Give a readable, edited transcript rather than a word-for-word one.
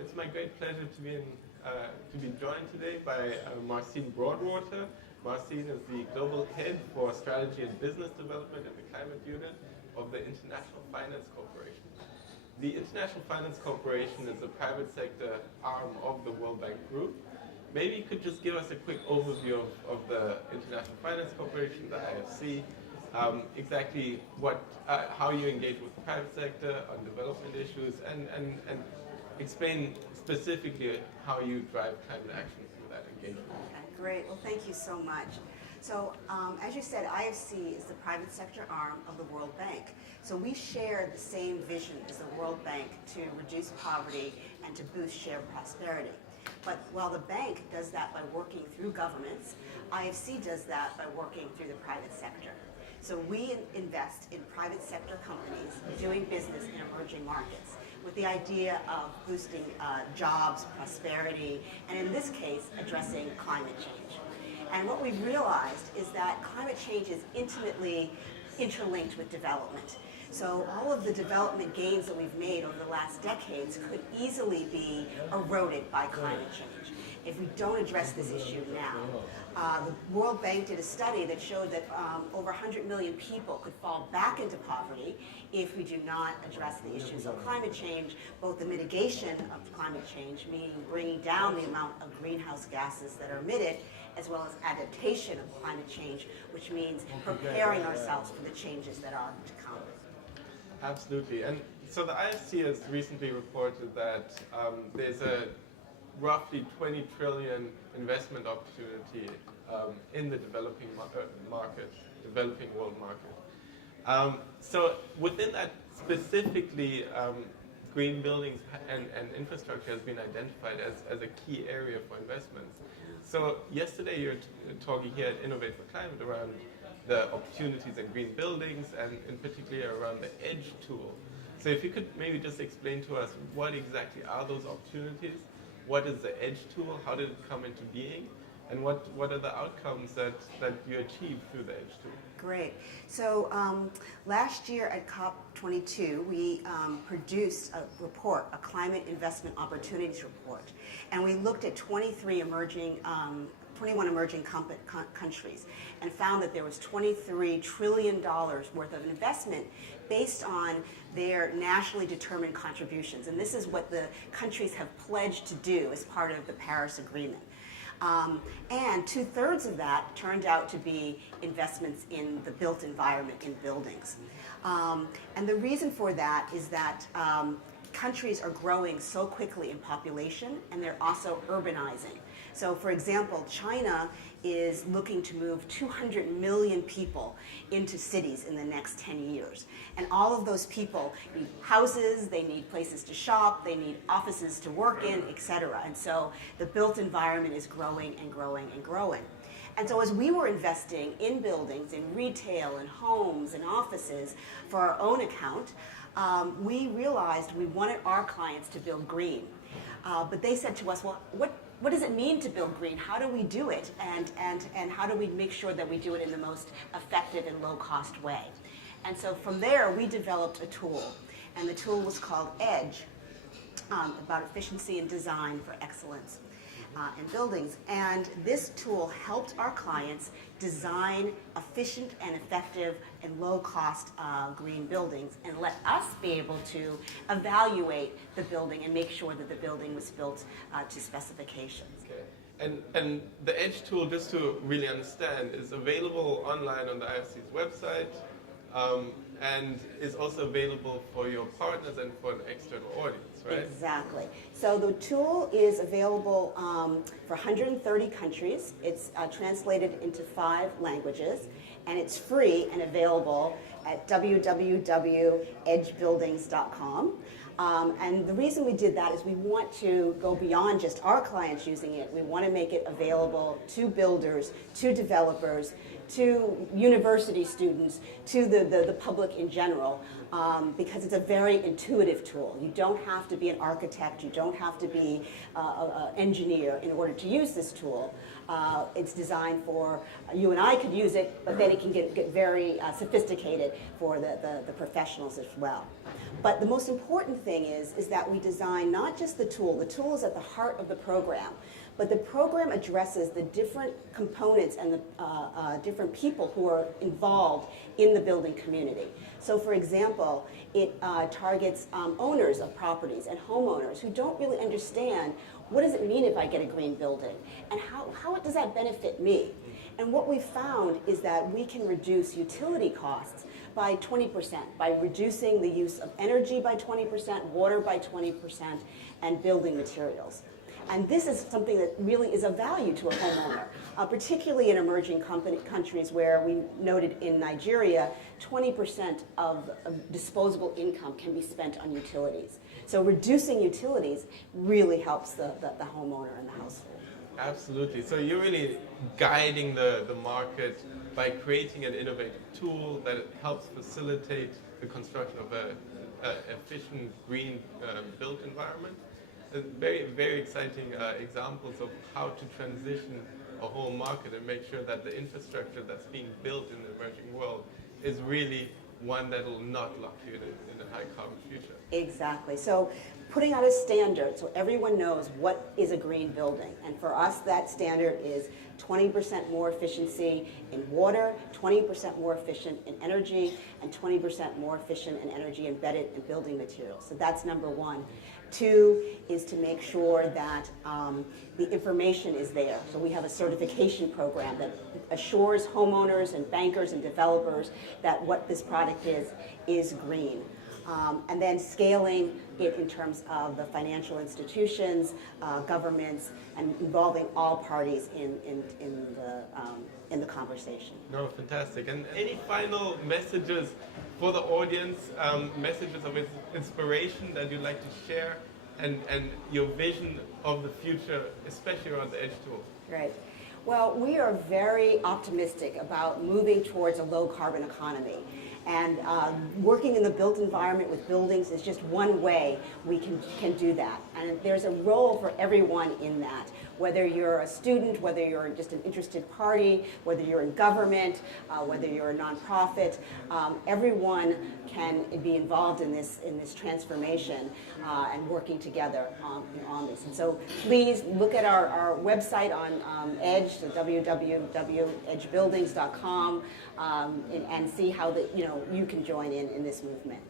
It's my great pleasure to be joined today by Marcene Broadwater. Marcene is the Global Head for Strategy and Business Development in the Climate Unit of the International Finance Corporation. The International Finance Corporation is a private sector arm of the World Bank Group. Maybe you could just give us a quick overview of the International Finance Corporation, the IFC, exactly how you engage with the private sector on development issues, and explain specifically how you drive climate action through that engagement. Okay, great. Well, thank you so much. So, as you said, IFC is the private sector arm of the World Bank. So we share the same vision as the World Bank to reduce poverty and to boost shared prosperity. But while the bank does that by working through governments, IFC does that by working through the private sector. So we invest in private sector companies doing business in emerging markets with the idea of boosting jobs, prosperity, and in this case, addressing climate change. And what we've realized is that climate change is intimately interlinked with development. So all of the development gains that we've made over the last decades could easily be eroded by climate change if we don't address this issue now. The World Bank did a study that showed that over 100 million people could fall back into poverty if we do not address the issues of climate change, both the mitigation of climate change, meaning bringing down the amount of greenhouse gases that are emitted, as well as adaptation of climate change, which means preparing ourselves for the changes that are to come. Absolutely. And so the IFC has recently reported that there's a roughly 20 trillion investment opportunity in the developing world market. So within that specifically, green buildings and infrastructure has been identified as a key area for investments. So yesterday you were talking here at Innovate for Climate around the opportunities in green buildings and in particular around the EDGE tool. So if you could maybe just explain to us what exactly are those opportunities, what is the EDGE tool, how did it come into being, and what are the outcomes that you achieve through the EDGE tool? Great. So last year at COP22, we produced a report, a climate investment opportunities report, and we looked at 21 emerging countries and found that there was $23 trillion worth of investment based on their nationally determined contributions. And this is what the countries have pledged to do as part of the Paris Agreement. And 2/3 of that turned out to be investments in the built environment, in buildings. And the reason for that is that countries are growing so quickly in population, and they're also urbanizing. So, for example, China is looking to move 200 million people into cities in the next 10 years. And all of those people need houses, they need places to shop, they need offices to work in, etc. And so the built environment is growing and growing and growing. And so as we were investing in buildings, in retail, in homes, and offices for our own account, we realized we wanted our clients to build green. But they said to us, well, what does it mean to build green? How do we do it? And how do we make sure that we do it in the most effective and low-cost way? And so from there, we developed a tool. And the tool was called EDGE, about efficiency and design for excellence in buildings. And this tool helped our clients design efficient and effective and low-cost green buildings and let us be able to evaluate the building and make sure that the building was built to specifications. Okay. And the EDGE tool, just to really understand, is available online on the IFC's website and is also available for your partners and for an external audience, right? Exactly. So the tool is available for 130 countries. It's translated into 5 languages, and it's free and available at www.edgebuildings.com. And the reason we did that is we want to go beyond just our clients using it. We want to make it available to builders, to developers, to university students, to the public in general, because it's a very intuitive tool. You don't have to be an architect, you don't have to be an engineer in order to use this tool. It's designed for, you and I could use it, but then it can get very sophisticated for the professionals as well. But the most important thing is that we design not just the tool is at the heart of the program, but the program addresses the different components and the different people who are involved in the building community. So for example, it targets owners of properties and homeowners who don't really understand what does it mean if I get a green building, and how does that benefit me? And what we've found is that we can reduce utility costs by 20%, by reducing the use of energy by 20%, water by 20%, and building materials. And this is something that really is of value to a homeowner, particularly in emerging countries where we noted in Nigeria, 20% of disposable income can be spent on utilities. So reducing utilities really helps the homeowner and the household. Absolutely. So you're really guiding the market by creating an innovative tool that helps facilitate the construction of an efficient green built environment. Very, very exciting examples of how to transition a whole market and make sure that the infrastructure that's being built in the emerging world is really one that will not lock you in a high carbon future. Exactly. So putting out a standard so everyone knows what is a green building. And for us, that standard is 20% more efficiency in water, 20% more efficient in energy, and 20% more efficient in energy embedded in building materials. So that's number one. Two is to make sure that the information is there. So we have a certification program that assures homeowners and bankers and developers that what this product is green. And then scaling it in terms of the financial institutions, governments, and involving all parties in the conversation. No, fantastic. And any final messages for the audience, messages of inspiration that you'd like to share, and your vision of the future, especially around the Edge tool? Right. Well, we are very optimistic about moving towards a low carbon economy. And working in the built environment with buildings is just one way we can do that. And there's a role for everyone in that, whether you're a student, whether you're just an interested party, whether you're in government, whether you're a nonprofit. Everyone can be involved in this transformation and working together on this. And so please look at our website on Edge, the www.edgebuildings.com, and see how you can join in this movement.